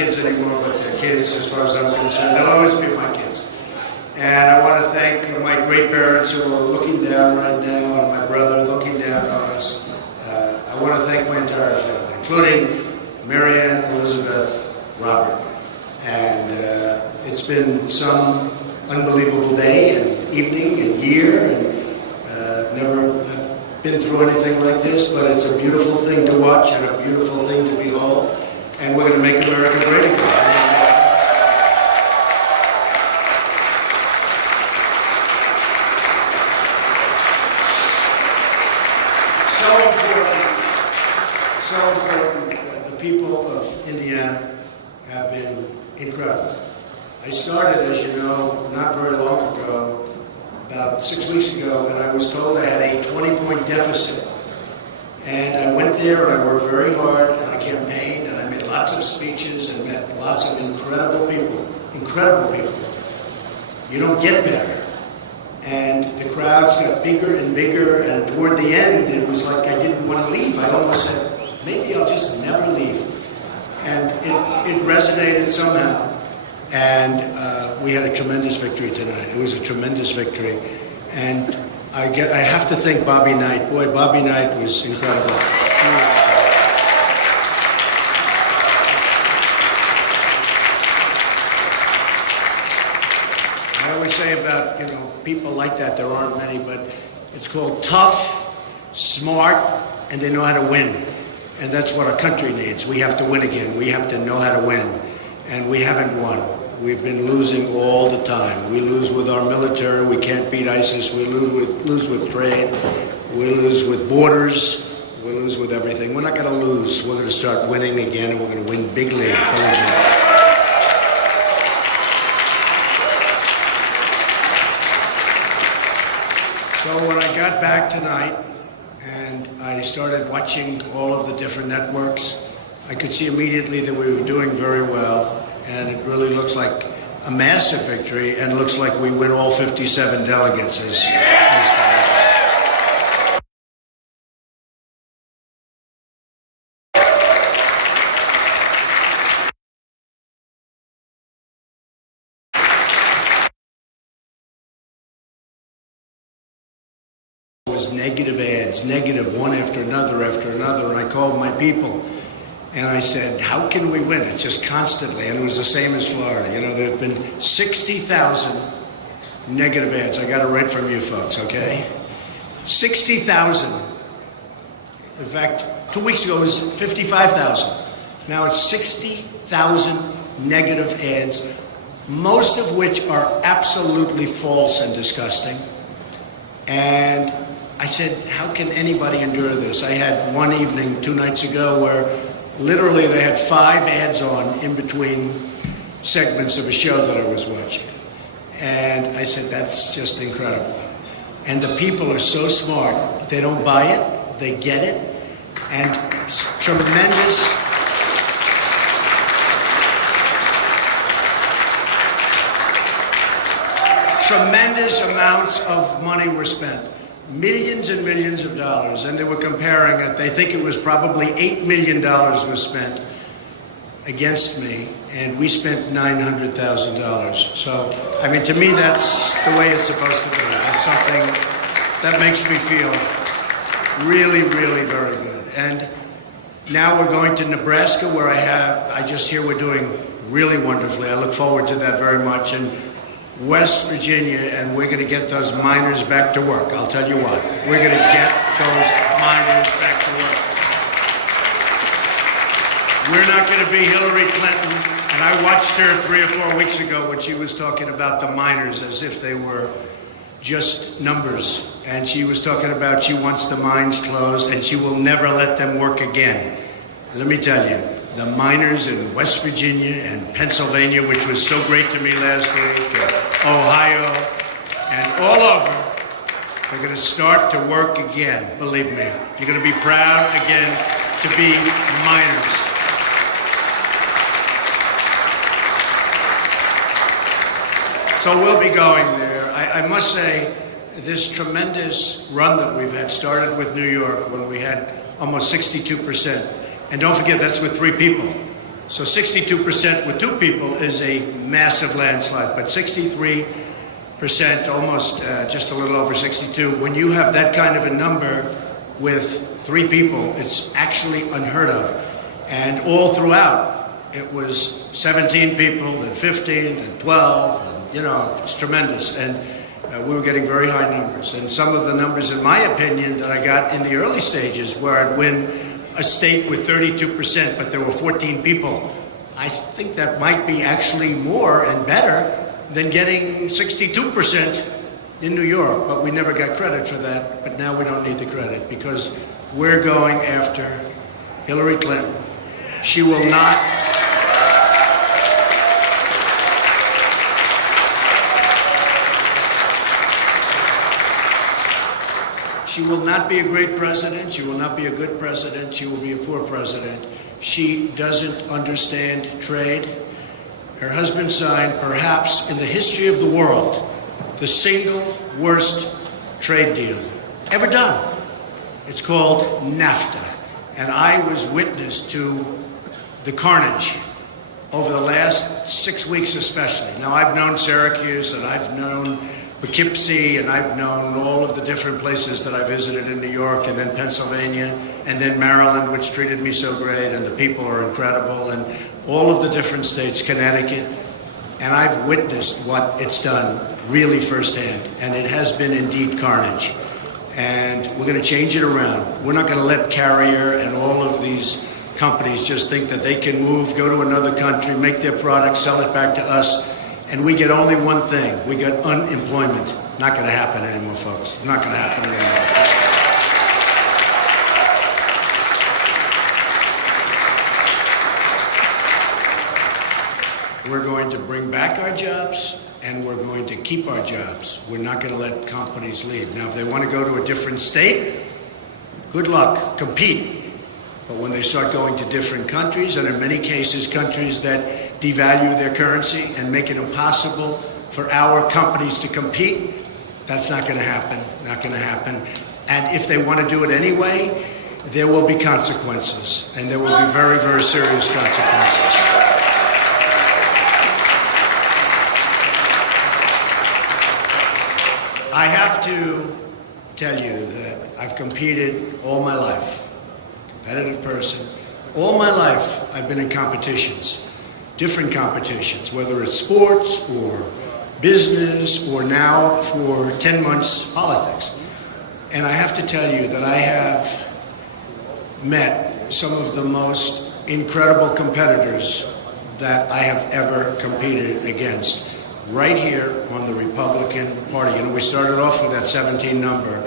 kids anymore, but they're kids as far as I'm concerned. They'll always be my kids. And I want to thank my great parents who are looking down right now on my brother, looking down on us. I want to thank my entire family, including Marianne, Elizabeth, Robert. And it's been some unbelievable day and evening and year, and never been through anything like this, but it's a beautiful thing to watch and a beautiful thing to behold. And we're going to make America great again. So important. The people of Indiana have been incredible. I started, as you know, not very long ago, about 6 weeks ago, and I was told I had a 20-point deficit. And I went there and I worked very hard and I campaigned and I made lots of speeches and met lots of incredible people. Incredible people. You don't get better. And the crowds got bigger and bigger, and toward the end it was like I didn't want to leave. I almost said, maybe I'll just never leave. And it resonated somehow. And we had a tremendous victory tonight. It was a tremendous victory. And I have to thank Bobby Knight. Boy, Bobby Knight was incredible. I always say about, people like that, there aren't many, but it's called tough, smart, and they know how to win. And that's what our country needs. We have to win again. We have to know how to win. And we haven't won. We've been losing all the time. We lose with our military. We can't beat ISIS. We lose with trade. We lose with borders. We lose with everything. We're not going to lose. We're going to start winning again, and we're going to win big league. So when I got back tonight and I started watching all of the different networks, I could see immediately that we were doing very well. And it really looks like a massive victory, and looks like we win all 57 delegates as was negative ads, negative one after another, and I called my people. And I said, how can we win? It's just constantly. And it was the same as Florida. There have been 60,000 negative ads. I got it right from you folks, okay? 60,000. In fact, 2 weeks ago it was 55,000. Now it's 60,000 negative ads, most of which are absolutely false and disgusting. And I said, how can anybody endure this? I had one evening 2 nights ago where literally they had 5 ads on in between segments of a show that I was watching. And I said, that's just incredible. And the people are so smart. They don't buy it. They get it. And tremendous amounts of money were spent. Millions and millions of dollars, and they were comparing it. They think it was probably $8 million was spent against me, and we spent $900,000. So, to me, that's the way it's supposed to be. That's something that makes me feel really, really very good. And now we're going to Nebraska, where I just hear we're doing really wonderfully. I look forward to that very much. And West Virginia, and we're going to get those miners back to work. I'll tell you what, we're going to get those miners back to work. We're not going to be Hillary Clinton, and I watched her 3 or 4 weeks ago when she was talking about the miners as if they were just numbers. And she was talking about she wants the mines closed and she will never let them work again. Let me tell you, the miners in West Virginia and Pennsylvania, which was so great to me last week, Ohio, and all over, they're going to start to work again, believe me. You're going to be proud again to be miners. So we'll be going there. I must say, this tremendous run that we've had started with New York when we had almost 62%. And don't forget, that's with 3 people. So 62% with two people is a massive landslide, but 63%, almost just a little over 62, when you have that kind of a number with three people, it's actually unheard of. And all throughout, it was 17 people, then 15, then 12, and, you know, it's tremendous. And we were getting very high numbers. And some of the numbers, in my opinion, that I got in the early stages, where I'd win a state with 32%, but there were 14 people, I think that might be actually more and better than getting 62% in New York. But we never got credit for that. But now we don't need the credit, because we're going after Hillary Clinton. She will not... She will not be a great president. She will not be a good president. She will be a poor president. She doesn't understand trade. Her husband signed, perhaps in the history of the world, the single worst trade deal ever done. It's called NAFTA. And I was witness to the carnage over the last 6 weeks especially. Now, I've known Syracuse, and I've known Poughkeepsie, and I've known all of the different places that I visited in New York, and then Pennsylvania, and then Maryland, which treated me so great, and the people are incredible, and all of the different states, Connecticut, and I've witnessed what it's done really firsthand, and it has been indeed carnage. And we're going to change it around. We're not going to let Carrier and all of these companies just think that they can move, go to another country, make their product, sell it back to us, and we get only one thing. We get unemployment. Not going to happen anymore, folks. Not going to happen anymore. We're going to bring back our jobs, and we're going to keep our jobs. We're not going to let companies leave. Now, if they want to go to a different state, good luck, compete. But when they start going to different countries, and in many cases countries that devalue their currency and make it impossible for our companies to compete, that's not going to happen, not going to happen. And if they want to do it anyway, there will be consequences, and there will be very, very serious consequences. I have to tell you that I've competed all my life, competitive person. All my life I've been in competitions, different competitions, whether it's sports or business or now for 10 months politics. And I have to tell you that I have met some of the most incredible competitors that I have ever competed against right here on the Republican Party. You know, we started off with that 17 number.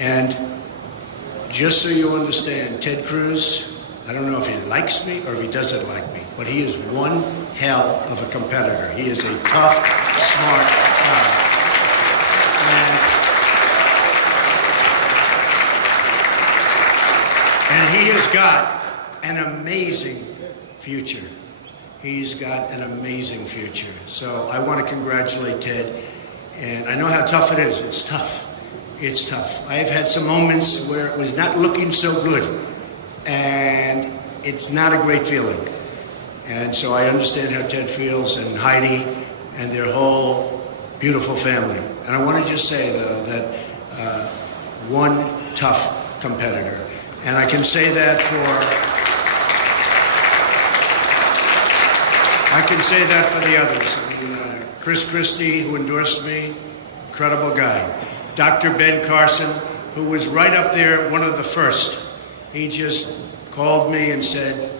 And just so you understand, Ted Cruz, I don't know if he likes me or if he doesn't like me, but he is one hell of a competitor. He is a tough, smart guy. And he has got an amazing future. He's got an amazing future. So I want to congratulate Ted. And I know how tough it is. It's tough. It's tough. I have had some moments where it was not looking so good. And it's not a great feeling. And so I understand how Ted feels, and Heidi and their whole beautiful family. And I want to just say, though, that one tough competitor. And I can say that for the others. I mean, Chris Christie, who endorsed me, incredible guy. Dr. Ben Carson, who was right up there, one of the first. He just called me and said,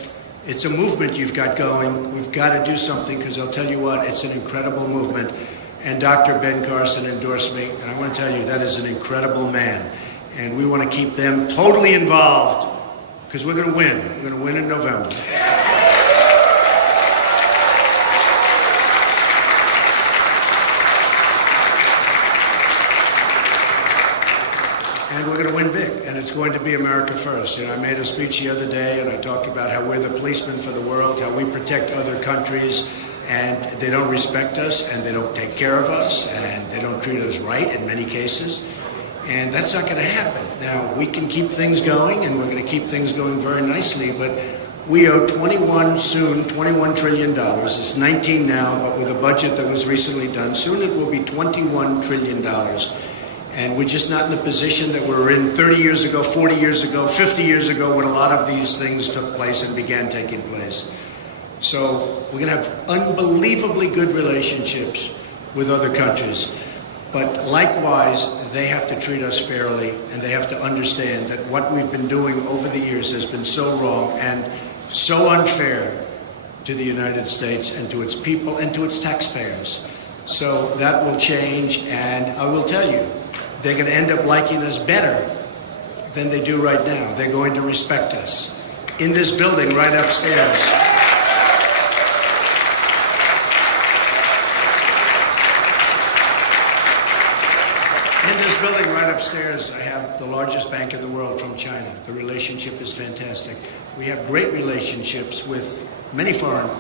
it's a movement you've got going. We've got to do something, because I'll tell you what, it's an incredible movement. And Dr. Ben Carson endorsed me, and I want to tell you, that is an incredible man. And we want to keep them totally involved, because we're going to win. We're going to win in November. And we're going to win big, and it's going to be America first. You know, I made a speech the other day, and I talked about how we're the policemen for the world, how we protect other countries, and they don't respect us, and they don't take care of us, and they don't treat us right in many cases. And that's not going to happen. Now, we can keep things going, and we're going to keep things going very nicely, but We owe $21 trillion. It's 19 now, but with a budget that was recently done, soon it will be $21 trillion. And we're just not in the position that we were in 30 years ago, 40 years ago, 50 years ago, when a lot of these things took place and began taking place. So we're going to have unbelievably good relationships with other countries. But likewise, they have to treat us fairly, and they have to understand that what we've been doing over the years has been so wrong and so unfair to the United States and to its people and to its taxpayers. So that will change, and I will tell you, they're going to end up liking us better than they do right now. They're going to respect us. In this building right upstairs, I have the largest bank in the world from China. The relationship is fantastic. We have great relationships with many foreign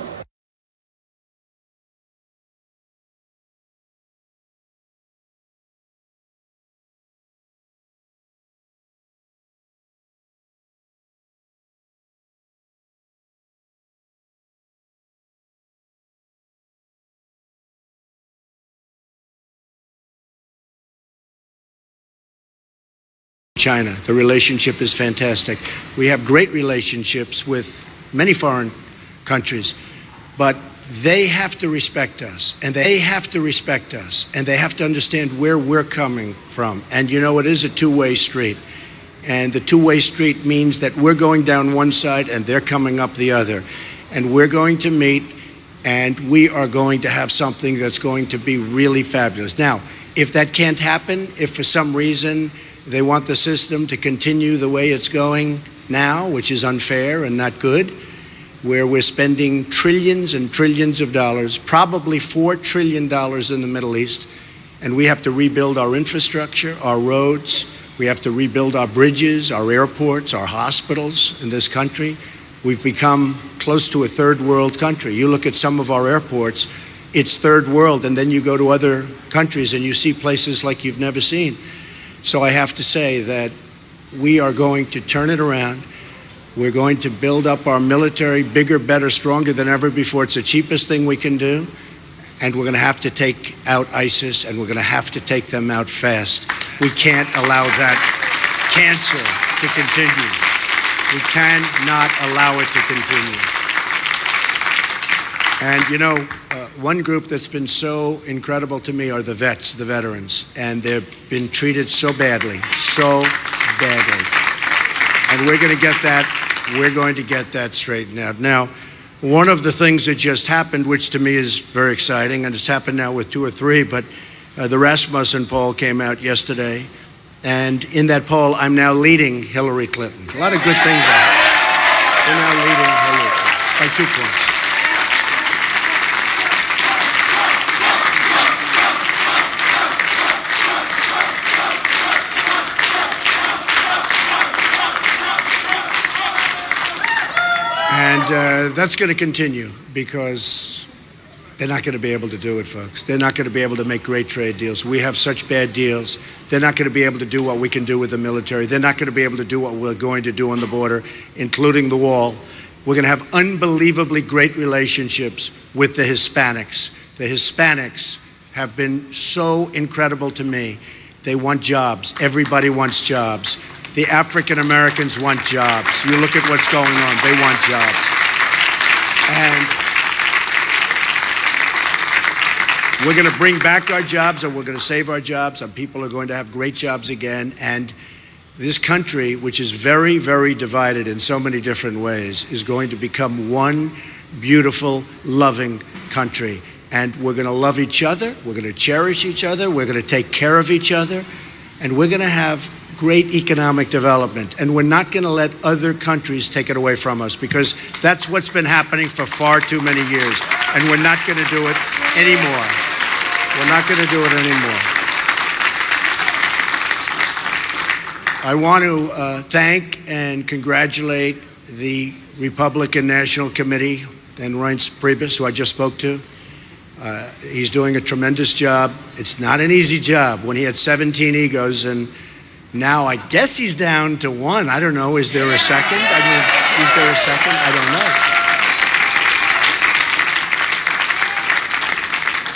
China. The relationship is fantastic. We have great relationships with many foreign countries, but they have to respect us, and they have to respect us, and they have to understand where we're coming from. And you know, it is a two-way street. And the two-way street means that we're going down one side and they're coming up the other. And we're going to meet, and we are going to have something that's going to be really fabulous. Now, if that can't happen, if for some reason they want the system to continue the way it's going now, which is unfair and not good, where we're spending trillions and trillions of dollars, probably $4 trillion in the Middle East, and we have to rebuild our infrastructure, our roads, we have to rebuild our bridges, our airports, our hospitals in this country. We've become close to a third world country. You look at some of our airports, it's third world, and then you go to other countries and you see places like you've never seen. So I have to say that we are going to turn it around. We're going to build up our military bigger, better, stronger than ever before. It's the cheapest thing we can do. And we're going to have to take out ISIS, and we're going to have to take them out fast. We can't allow that cancer to continue. We cannot allow it to continue. And, you know, one group that's been so incredible to me are the vets, the veterans. And they've been treated so badly, so badly. And we're going to get that straightened out. Now, one of the things that just happened, which to me is very exciting, and it's happened now with two or three, but the Rasmussen poll came out yesterday. And in that poll, I'm now leading Hillary Clinton. A lot of good things happened. We're now leading Hillary Clinton by 2 points. And that's going to continue because they're not going to be able to do it, folks. They're not going to be able to make great trade deals. We have such bad deals. They're not going to be able to do what we can do with the military. They're not going to be able to do what we're going to do on the border, including the wall. We're going to have unbelievably great relationships with the Hispanics. The Hispanics have been so incredible to me. They want jobs. Everybody wants jobs. The African Americans want jobs. You look at what's going on. They want jobs. And we're going to bring back our jobs, and we're going to save our jobs, and people are going to have great jobs again. And this country, which is very, very divided in so many different ways, is going to become one beautiful, loving country. And we're going to love each other. We're going to cherish each other. We're going to take care of each other. And we're going to have great economic development. And we're not going to let other countries take it away from us, because that's what's been happening for far too many years. And we're not going to do it anymore. We're not going to do it anymore. I want to thank and congratulate the Republican National Committee and Reince Priebus, who I just spoke to. He's doing a tremendous job. It's not an easy job when he had 17 egos, and now I guess he's down to one. I don't know. Is there a second? I mean, Is there a second? I don't know.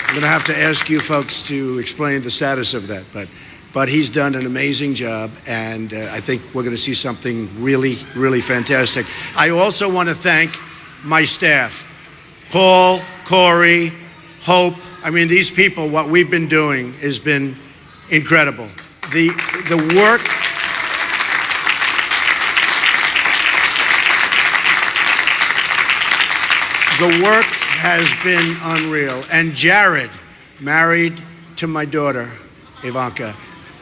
I'm going to have to ask you folks to explain the status of that, but he's done an amazing job, and I think we're going to see something really, really fantastic. I also want to thank my staff, Paul, Corey, Hope. I mean, these people, what we've been doing has been incredible. The work has been unreal. And Jared, married to my daughter, Ivanka.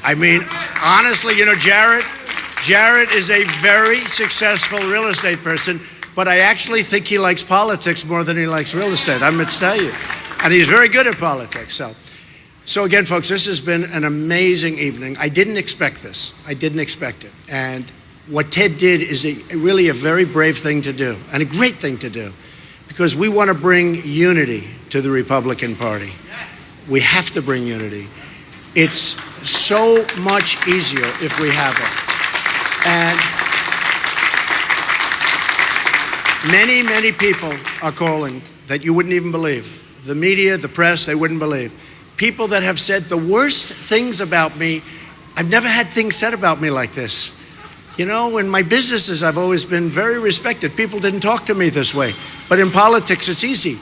I mean, honestly, you know, Jared is a very successful real estate person, but I actually think he likes politics more than he likes real estate, I'm going to tell you. And he's very good at politics. So again, folks, this has been an amazing evening. I didn't expect this. I didn't expect it. And what Ted did is really a very brave thing to do, and a great thing to do, because we want to bring unity to the Republican Party. We have to bring unity. It's so much easier if we have it. And many, many people are calling that you wouldn't even believe. The media, the press, they wouldn't believe. People that have said the worst things about me. I've never had things said about me like this. You know, in my businesses, I've always been very respected. People didn't talk to me this way. But in politics, it's easy.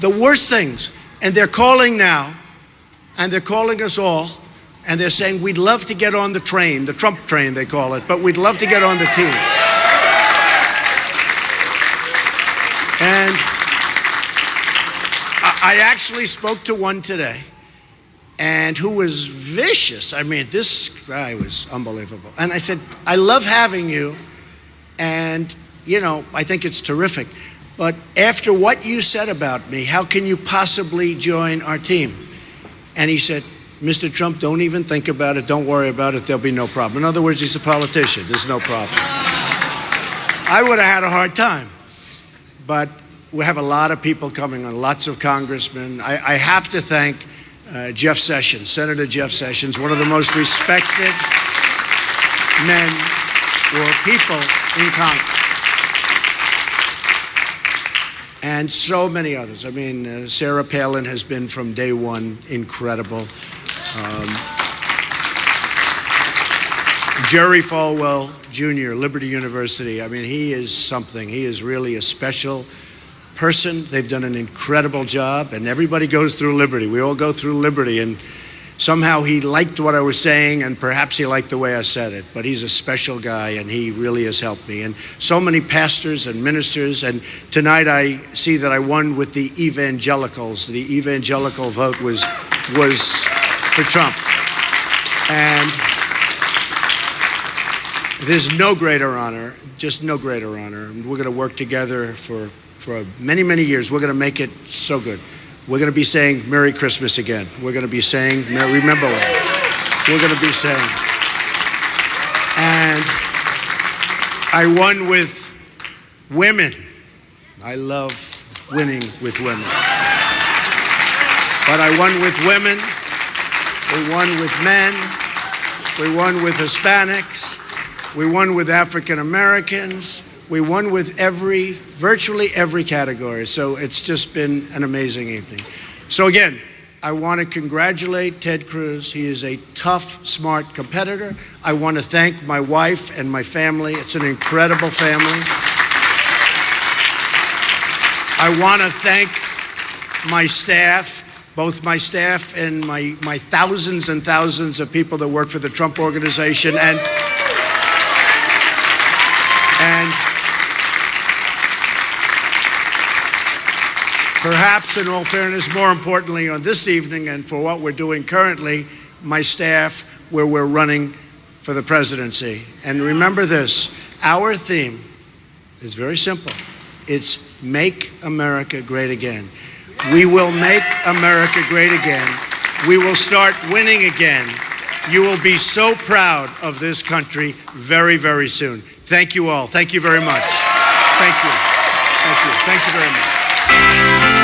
The worst things. And they're calling now, and they're calling us all, and they're saying, we'd love to get on the train, the Trump train, they call it, but we'd love to get on the team. And I actually spoke to one today, and who was vicious. I mean, this guy was unbelievable. And I said, I love having you, and, you know, I think it's terrific. But after what you said about me, how can you possibly join our team? And he said, Mr. Trump, don't even think about it. Don't worry about it. There'll be no problem. In other words, he's a politician. There's no problem. I would have had a hard time. But we have a lot of people coming on, lots of congressmen. I have to thank Jeff Sessions, Senator Jeff Sessions, one of the most respected men or people in Congress. And so many others. I mean, Sarah Palin has been from day one incredible. Jerry Falwell Jr., Liberty University. I mean, he is something. He is really a special person. They've done an incredible job, and everybody goes through Liberty. We all go through Liberty, and somehow he liked what I was saying, and perhaps he liked the way I said it, but he's a special guy, and he really has helped me. And so many pastors and ministers, and tonight I see that I won with the evangelicals. The evangelical vote was for Trump. And there's no greater honor, just no greater honor. We're going to work together for many, many years. We're going to make it so good. We're going to be saying Merry Christmas again. We're going to be saying, remember what we're going to be saying. And I won with women. I love winning with women. But I won with women. We won with men. We won with Hispanics. We won with African Americans. We won with virtually every category. So it's just been an amazing evening. So again, I want to congratulate Ted Cruz. He is a tough, smart competitor. I want to thank my wife and my family. It's an incredible family. I want to thank my staff, both my staff and my thousands and thousands of people that work for the Trump Organization, and perhaps, in all fairness, more importantly on this evening and for what we're doing currently, my staff, where we're running for the presidency. And remember this, our theme is very simple. It's Make America Great Again. We will make America great again. We will start winning again. You will be so proud of this country very, very soon. Thank you all. Thank you very much. Thank you. Thank you. Thank you very much.